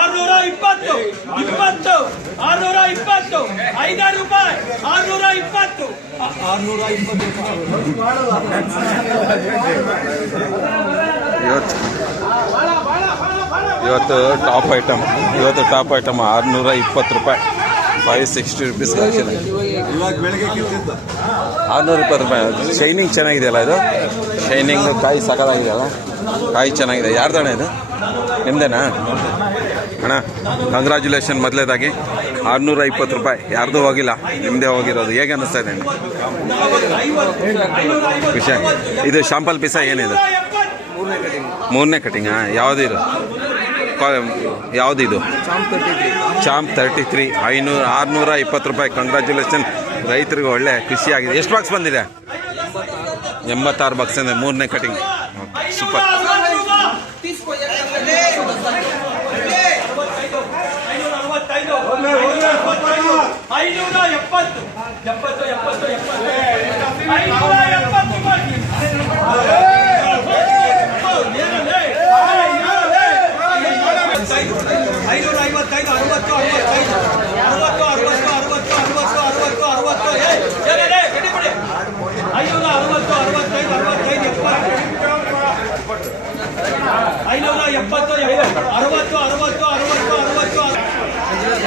620 20 620 5 ರೂಪಾಯಿ 620 ಇವತ್ತು top item 620 ರೂಪಾಯಿ 560 ರುಪೀಸ್ ಆ್ಯಕ್ಚುಲಿ 620 ರೂಪಾಯಿ. ಶೈನಿಂಗ್ ಚೆನ್ನಾಗಿದೆಯಲ್ಲ ಇದು, ಶೈನಿಂಗು ಕಾಯಿ ಸಕಲಾಗಿದೆಯಲ್ಲ, ಕಾಯಿ ಚೆನ್ನಾಗಿದೆ. ಯಾರ್ದಣ್ಣ ಇದು? ನಿಮ್ದೇನಾ ಅಣ್ಣ? ಕಂಗ್ರ್ಯಾಚುಲೇಷನ್ ಮೊದಲೇದಾಗಿ 620 ರೂಪಾಯಿ. ಯಾರ್ದು ಹೋಗಿಲ್ಲ, ನಿಮ್ಮದೇ ಹೋಗಿರೋದು. ಹೇಗೆ ಅನ್ನಿಸ್ತಾ ಇದೆ ವಿಷಯ? ಇದು ಶಾಂಪಲ್ ಪೀಸ ಏನಿದೆ? ಮೂರನೇ ಕಟಿಂಗಾ? ಯಾವುದಿದು? ಯಾವುದಿದು? ಚಾಂಪ್ 33 620 ರೂಪಾಯಿ. ಕಂಗ್ರ್ಯಾಚುಲೇಷನ್, ರೈತರಿಗೆ ಒಳ್ಳೆ ಖುಷಿಯಾಗಿದೆ. ಎಷ್ಟು ಬಾಕ್ಸ್ ಬಂದಿದೆ? 86 ಬಾಕ್ಸ್ ಅಂದರೆ ಮೂರನೇ ಕಟಿಂಗ್. ಸೂಪರ್.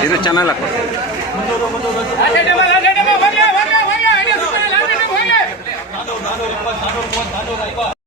ಇದು ಚಾನಲ್ ಹಾಕೋ.